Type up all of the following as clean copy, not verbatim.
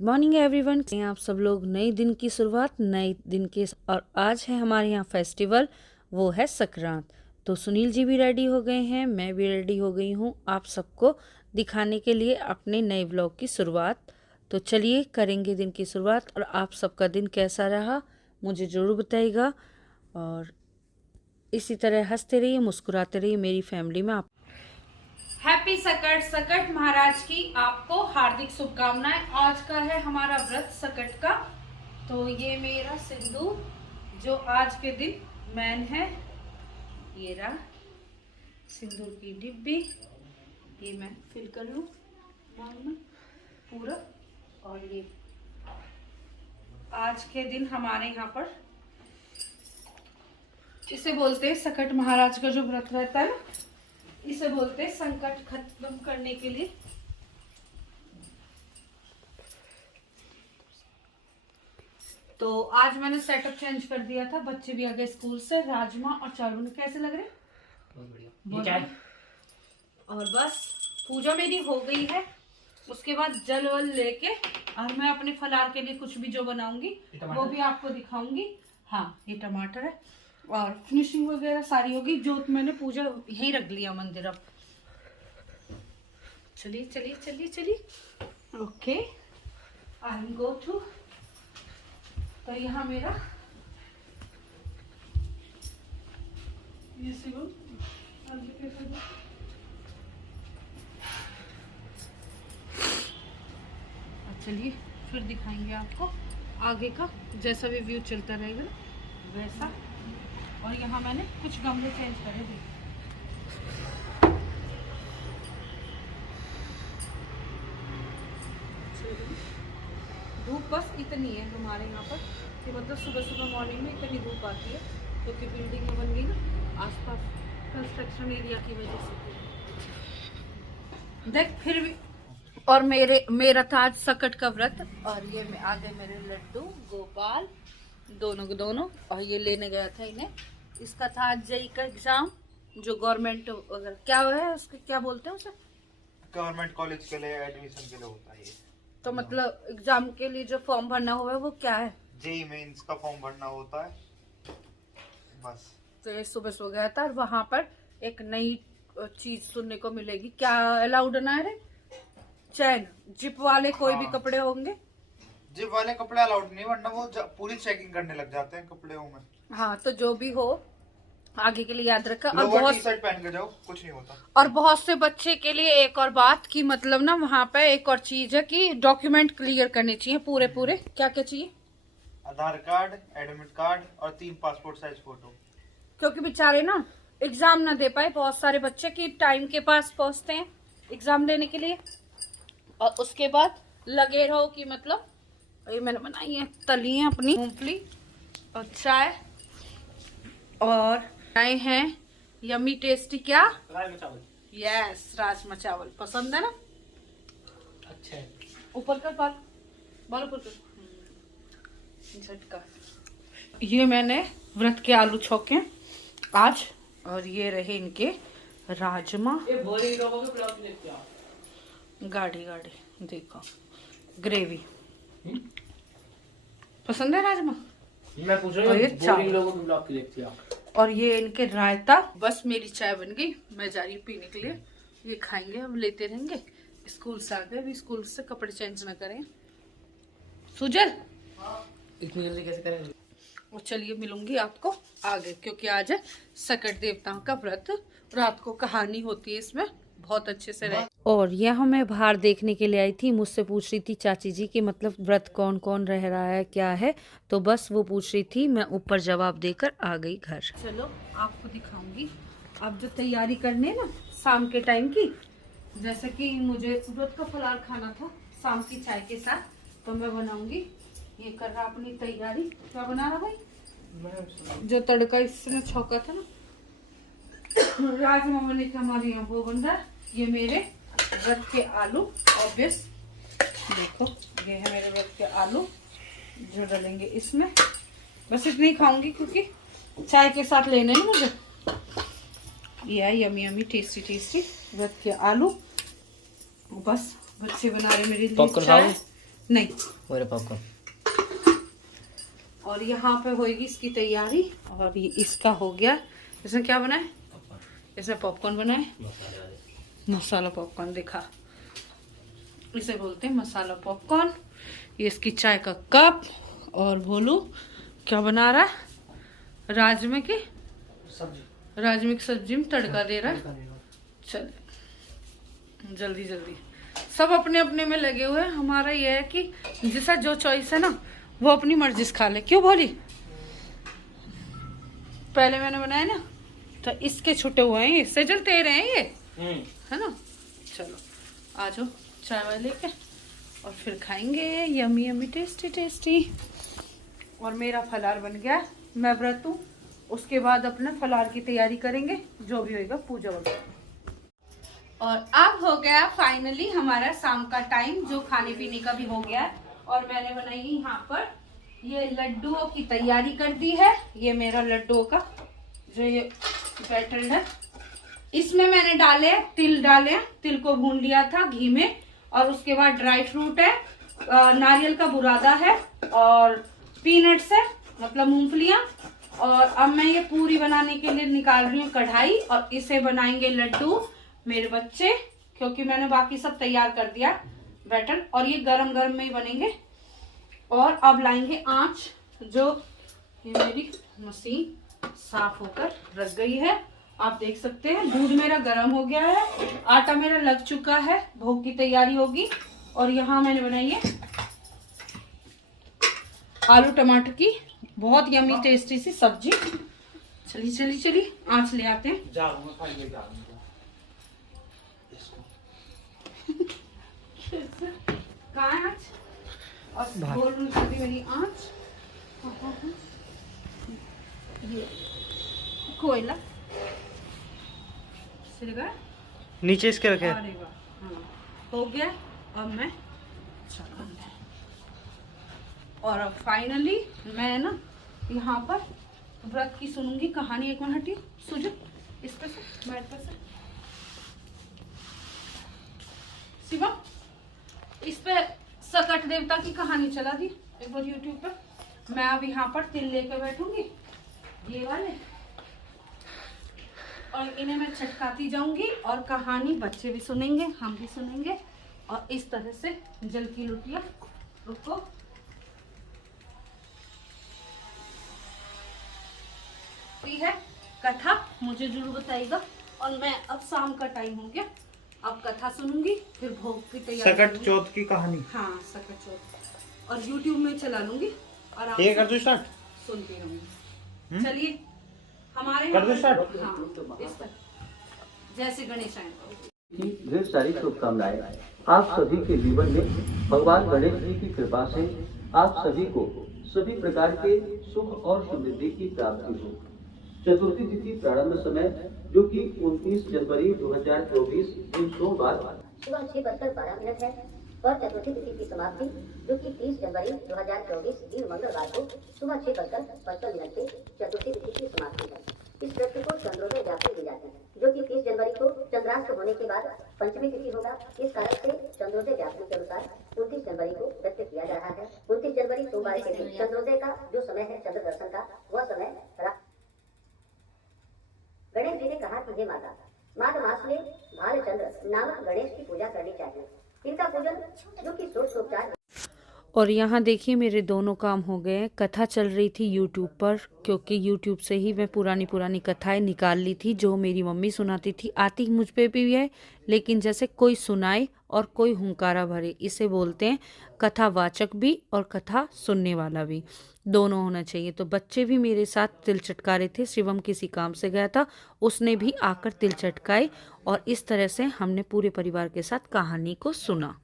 Morning everyone. आप सब लोग नए दिन की शुरुआत नए दिन के और आज है हमारे यहाँ फेस्टिवल, वो है संक्रांत। तो सुनील जी भी रेडी हो गए हैं, मैं भी रेडी हो गई हूँ आप सबको दिखाने के लिए अपने नए व्लॉग की शुरुआत। तो चलिए करेंगे दिन की शुरुआत और आप सबका दिन कैसा रहा मुझे ज़रूर बताइएगा। और इसी तरह हंसते रहिए, मुस्कुराते रहिए मेरी फैमिली में। आप हैप्पी सकट सकट महाराज की आपको हार्दिक शुभकामनाएं। आज का है हमारा व्रत सकट का। तो ये मेरा सिंदूर जो आज के दिन मैन है, ये रहा सिंदूर की डिब्बी, ये मैं फिल कर लूँ में पूरा। और ये आज के दिन हमारे यहाँ पर इसे बोलते हैं सकट महाराज का जो व्रत रहता है ना, इसे बोलते हैं संकट खत्म करने के लिए। तो आज मैंने सेटअप चेंज कर दिया था, बच्चे भी आ गए स्कूल से। राजमा और चावल कैसे लग रहे? बहुत बढ़िया। और बस पूजा मेरी हो गई है, उसके बाद जल वल लेके और मैं अपने फलार के लिए कुछ भी जो बनाऊंगी वो भी आपको दिखाऊंगी। हाँ, ये टमाटर है और फिनिशिंग वगैरह सारी होगी। जोत मैंने पूजा यहीं रख लिया मंदिर। अब चलिए चलिए चलिए चलिए। Okay, I go to. तो यहाँ मेरा ये चलिए फिर दिखाएंगे आपको आगे का, जैसा भी व्यू चलता रहेगा वैसा। और यहाँ मैंने कुछ गमले चेंज करे थे। धूप बस इतनी है हमारे यहाँ पर कि मतलब सुबह सुबह मॉर्निंग में इतनी धूप आती है क्योंकि बिल्डिंग में बन गई ना आसपास कंस्ट्रक्शन एरिया की वजह से। देख फिर भी। और मेरा था आज सकट का व्रत। और ये में आ गए मेरे लड्डू गोपाल दोनों के दोनों। और ये लेने गया था इन्हें, इसका था आज जेई का एग्जाम, जो गवर्नमेंट वगैरह क्या है उसके क्या बोलते हैं उसे, गवर्नमेंट कॉलेज के लिए एडमिशन के लिए होता है ये। तो मतलब एग्जाम के लिए जो फॉर्म भरना हुआ है वो क्या है? जेई मेंस का फॉर्म भरना होता है बस। तो ये सुबह सो गया था और वहां पर एक नई चीज सुनने को मिलेगी। क्या अलाउड ना है? चैन जिप वाले कोई भी कपड़े होंगे। जिप वाले कपड़े अलाउड नहीं, वरना वो पूरी चेकिंग करने लग जाते हैं कपड़ों में। हाँ, तो जो भी हो आगे के लिए याद रखा। और बहुत टी शर्ट पहन के जाओ, कुछ नहीं होता। और बहुत से बच्चे के लिए एक और बात की मतलब ना, वहाँ पे एक और चीज है कि डॉक्यूमेंट क्लियर करने चाहिए पूरे। क्या क्या चाहिए? आधार कार्ड, एडमिट कार्ड और 3 पासपोर्ट साइज फोटो। क्योंकि बेचारे ना एग्जाम ना दे पाए बहुत सारे बच्चे की टाइम के पास पहुंचते हैं एग्जाम देने के लिए, और उसके बाद लगे रहो कि मतलब ये मैंने बनाई है, तली है अपनी मूंगफली और चाय। और आए हैं यम्मी टेस्टी क्या, राजमा चावल। यस, राजमा चावल पसंद है ना? अच्छा है। ऊपर कर बाल ऊपर कर झटका। ये मैंने व्रत के आलू छौके आज, और ये रहे इनके राजमा। ये बोरिंग लोगों के ब्लॉग देखते हो। गाढ़ी गाढ़ी देखो ग्रेवी। पसंद है राजमा? मैं पूछ रहा हूँ बोरिंग लोगों के ब्लॉग देखते हो। और ये इनके रायता। बस मेरी चाय बन गई, मैं जा रही हूँ पीने के लिए। ये खाएंगे, अब लेते रहेंगे। स्कूल से आ गए, अभी स्कूल से कपड़े चेंज ना करें। सुजल इतनी जल्दी कैसे करेंगे? और चलिए मिलूंगी आपको आगे, क्योंकि आज है सकट देवताओं का व्रत। रात को कहानी होती है इसमें, बहुत अच्छे से रहे। और यहाँ मैं बाहर देखने के लिए आई थी, मुझसे पूछ रही थी चाची जी कि मतलब व्रत कौन कौन रह रहा है क्या है, तो बस वो पूछ रही थी, मैं ऊपर जवाब देकर आ गई घर। चलो आपको दिखाऊंगी अब जो तैयारी करने ना शाम के टाइम की। जैसे कि मुझे व्रत का फलार खाना था शाम की चाय के साथ, तो मैं बनाऊंगी। ये कर रहा अपनी तैयारी। क्या बना रहा भाई? जो तड़का इसमें छौका था ना राजमा बने थे हमारे यहाँ, वो बन रहा है। ये मेरे व्रत के आलू ऑब्वियस, देखो ये है मेरे व्रत के आलू जो डालेंगे इसमें। बस इतनी ही खाऊंगी क्योंकि चाय के साथ लेने हैं मुझे। ये है यमी यमी टेस्टी टेस्टी व्रत के आलू। बस बच्चे बना रहे मेरे लिए चाय, नहीं। मेरे पॉपकॉर्न। और यहाँ पे होएगी इसकी तैयारी। और ये इसका हो गया। इसमें क्या बना है? इसमें पॉपकॉर्न बना है, मसाला पॉपकॉर्न। देखा, इसे बोलते हैं मसाला पॉपकॉर्न। ये इसकी चाय का कप। और भोलू क्या बना रहा है? राजमे की सब्जी में तड़का दे रहा है। चल जल्दी जल्दी, सब अपने अपने में लगे हुए हैं। हमारा ये है कि जिसका जो चॉइस है ना वो अपनी मर्जी से खा ले। क्यों भोली? पहले मैंने बनाया ना तो इसके छुटे हुए हैं, इससे जल तेरे हैं ये, है ना। चलो आ जाओ चाय वाय लेके और फिर खाएंगे यमी यमी टेस्टी टेस्टी। और मेरा फलार बन गया, मैं व्रत हूँ। उसके बाद अपना फलार की तैयारी करेंगे, जो भी होएगा पूजा वगैरह। और अब हो गया फाइनली हमारा शाम का टाइम, जो खाने पीने का भी हो गया। और मैंने बनाई यहाँ पर ये लड्डुओं की तैयारी कर दी है। ये मेरा लड्डुओं का जो ये बैटर है, इसमें मैंने तिल तिल को भून लिया था घी में। और उसके बाद ड्राई फ्रूट है, नारियल का बुरादा है और पीनट्स है, मतलब मूंगफलियां। और अब मैं ये पूरी बनाने के लिए निकाल रही हूँ कढ़ाई। और इसे बनाएंगे लड्डू मेरे बच्चे, क्योंकि मैंने बाकी सब तैयार कर दिया बैटर। और ये गरम गरम में ही बनेंगे। और अब लाएंगे आंच, जो ये मेरी मशीन साफ होकर रख गई है। आप देख सकते हैं दूध मेरा गर्म हो गया है, आटा मेरा लग चुका है, भोग की तैयारी होगी। और यहाँ मैंने बनाई है आलू टमाटर की बहुत यमी टेस्टी सी सब्जी। चलिए आंच ले आते हैं। कहाँ है आंच? और बोल रही मेरी आंच। ये कोयला नीचे इसके रखे। अरे वाह, हाँ हो गया। अब मैं और अब फाइनली मैं ना यहाँ पर व्रत की सुनूंगी कहानी। एक मिनट हटियो सुजो, इस पे से बैठ पर से शिवा, इस पे सकट देवता की कहानी चला दी एक बार यूट्यूब पे। मैं अब यहाँ पर तिल लेकर बैठूंगी ये वाले, और इन्हें मैं छटकाती जाऊंगी। और कहानी बच्चे भी सुनेंगे, हम भी सुनेंगे। और इस तरह से जल की लुटिया। रुको, है कथा मुझे जरूर बताइएगा। और मैं अब शाम का टाइम हो गया, अब कथा सुनूंगी, फिर भोग की तैयारी। सकट चौथ की कहानी। हाँ सकट चौथ, और YouTube में चला लूंगी और ये कर दो स्टार्ट, सुनती रहूंगी। चलिए हमारे कर दो स्टार्ट। हाँ, इस तरह जैसे गणेश आए ढेर सारी शुभकामनाएं आप सभी के जीवन में भगवान गणेश जी की कृपा से आप सभी को सभी प्रकार के सुख और समृद्धि की प्राप्ति हो। चतुर्थी तिथि प्रारंभ समय जो कि 29 जनवरी 2024 दिन सोमवार सुबह 6:12 है और चतुर्थी तिथि की समाप्ति जो कि 30 जनवरी 2024 दिन मंगलवार को सुबह 6:55 पे चतुर्थी तिथि की समाप्ति है। इस व्रत को चंद्रोदय व्याप्ति दी जाती है, जो कि 30 जनवरी को चंद्राष्ट होने के बाद पंचमी तिथि होगा। इस कारण से चंद्रोदय व्याप्ति के अनुसार 29 जनवरी को व्रत किया जा रहा है। 29 जनवरी सोमवार के दिन चंद्रोदय का जो समय है चंद्र दर्शन का, वह समय गणेश जी ने कहा कि हे माता, माघ मास में भालचंद्र नामक गणेश की पूजा करनी चाहिए। इनका पूजन जो कि षोडशोपचार। और यहाँ देखिए मेरे दोनों काम हो गए। कथा चल रही थी यूट्यूब पर, क्योंकि यूट्यूब से ही मैं पुरानी कथाएं निकाल ली थी जो मेरी मम्मी सुनाती थी। आती मुझ पे भी है, लेकिन जैसे कोई सुनाए और कोई हुंकारा भरे, इसे बोलते हैं कथावाचक भी और कथा सुनने वाला भी, दोनों होना चाहिए। तो बच्चे भी मेरे साथ तिल चटका रहे थे। शिवम किसी काम से गया था, उसने भी आकर तिल चटकाए। और इस तरह से हमने पूरे परिवार के साथ कहानी को सुना।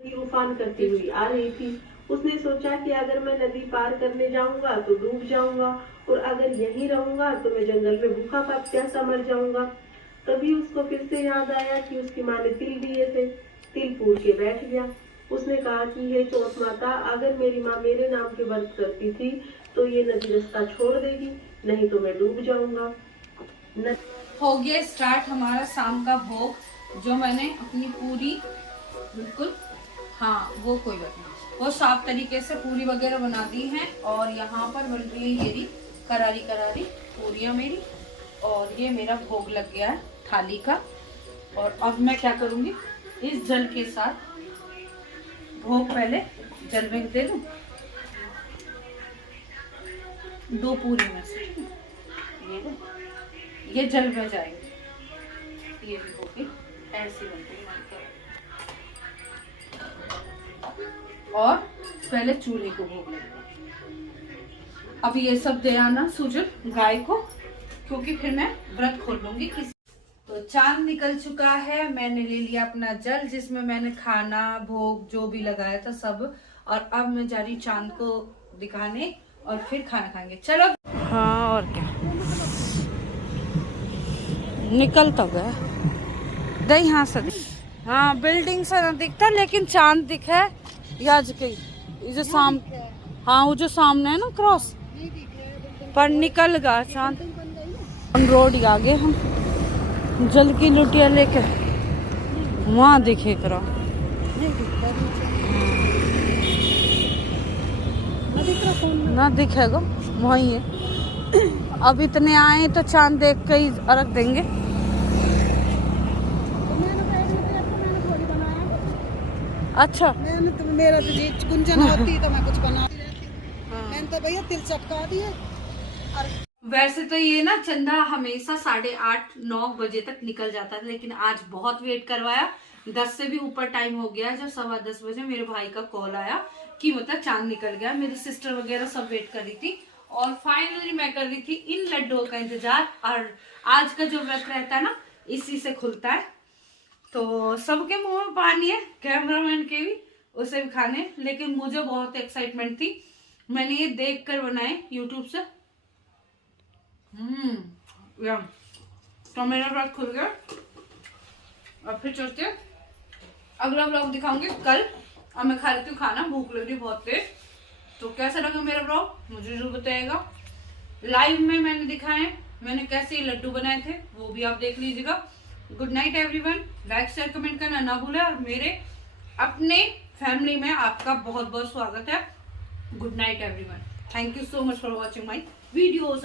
उफान करती हुई आ रही थी। उसने सोचा कि अगर मैं नदी पार करने जाऊंगा तो डूब जाऊंगा, और अगर यहीं रहूंगा तो मैं जंगल में भूखा प्यासा मर जाऊंगा। तभी उसको फिर से याद आया कि उसकी माँ ने तिल दिए थे। तिल पूर के बैठ गया। उसने कहा कि हे चौथ माता, अगर मेरी माँ मेरे नाम के व्रत करती थी तो ये नदी रास्ता छोड़ देगी, नहीं तो मैं डूब जाऊंगा। हो गया स्टार्ट हमारा शाम का भोग, जो मैंने अपनी पूरी बिल्कुल, हाँ वो कोई बात नहीं। वो साफ तरीके से पूरी वगैरह बना दी हैं। और यहाँ पर बन रही है ये रही करारी करारी पूरियाँ मेरी। और ये मेरा भोग लग गया है थाली का। और अब मैं क्या करूँगी, इस जल के साथ भोग पहले जल में दे दूँ 2 पूरी में से, ये जल में जाएंगे। ये भी होगी ऐसी बनती है। और पहले चूल्हे को भोग लगेगा। अब ये सब दे आना सुजन गाय को, क्योंकि फिर मैं व्रत खोल लूंगी किसी। तो चांद निकल चुका है, मैंने ले लिया अपना जल जिसमें मैंने खाना भोग जो भी लगाया था सब। और अब मैं जा रही चांद को दिखाने और फिर खाना खाएंगे। चलो। हाँ और क्या, निकल तो गया दे यहाँ से। हाँ बिल्डिंग से ना दिखता, लेकिन चांद दिखा है आज के जो हाँ वो जो सामने है ना क्रॉस पर निकल गया चांद। हम रोड आगे हम जल की लुटिया लेके वहाँ दिखे करो ना दिखेगा वही है। अब इतने आए तो चांद देख के ही अर्घ देंगे। अच्छा मैंने तो मेरा तो जी गुंजन होती तो मैं कुछ बनाती रहती। मैंने तो भैया तिल चटका दिया। वैसे तो ये ना चंदा हमेशा 8:30-9 बजे तक निकल जाता था, लेकिन आज बहुत वेट करवाया। 10 से भी ऊपर टाइम हो गया। जब 10:15 बजे मेरे भाई का कॉल आया कि मतलब चांद निकल गया। मेरी सिस्टर वगैरह सब वेट कर रही थी और फाइनली मैं कर रही थी इन लड्डुओं का इंतजार। और आज का जो व्रत रहता है ना इसी से खुलता है, तो सबके मुंह में पानी है, कैमरामैन के भी, उसे भी खाने। लेकिन मुझे बहुत एक्साइटमेंट थी, मैंने ये देख कर बनाए यूट्यूब से। तो मेरा व्रत खुल गया। और फिर चलते अगला व्लॉग दिखाऊंगी कल। अब मैं खा लेती हूँ खाना, भूख लग रही बहुत तेज। तो कैसा लगा मेरा व्लॉग मुझे जरूर बताइएगा। लाइव में मैंने दिखाए मैंने कैसे लड्डू बनाए थे, वो भी आप देख लीजिएगा। Good night everyone. Like share comment करना ना भूलें। और मेरे अपने फैमिली में आपका बहुत बहुत स्वागत है। Good night everyone. Thank you so much for watching my videos.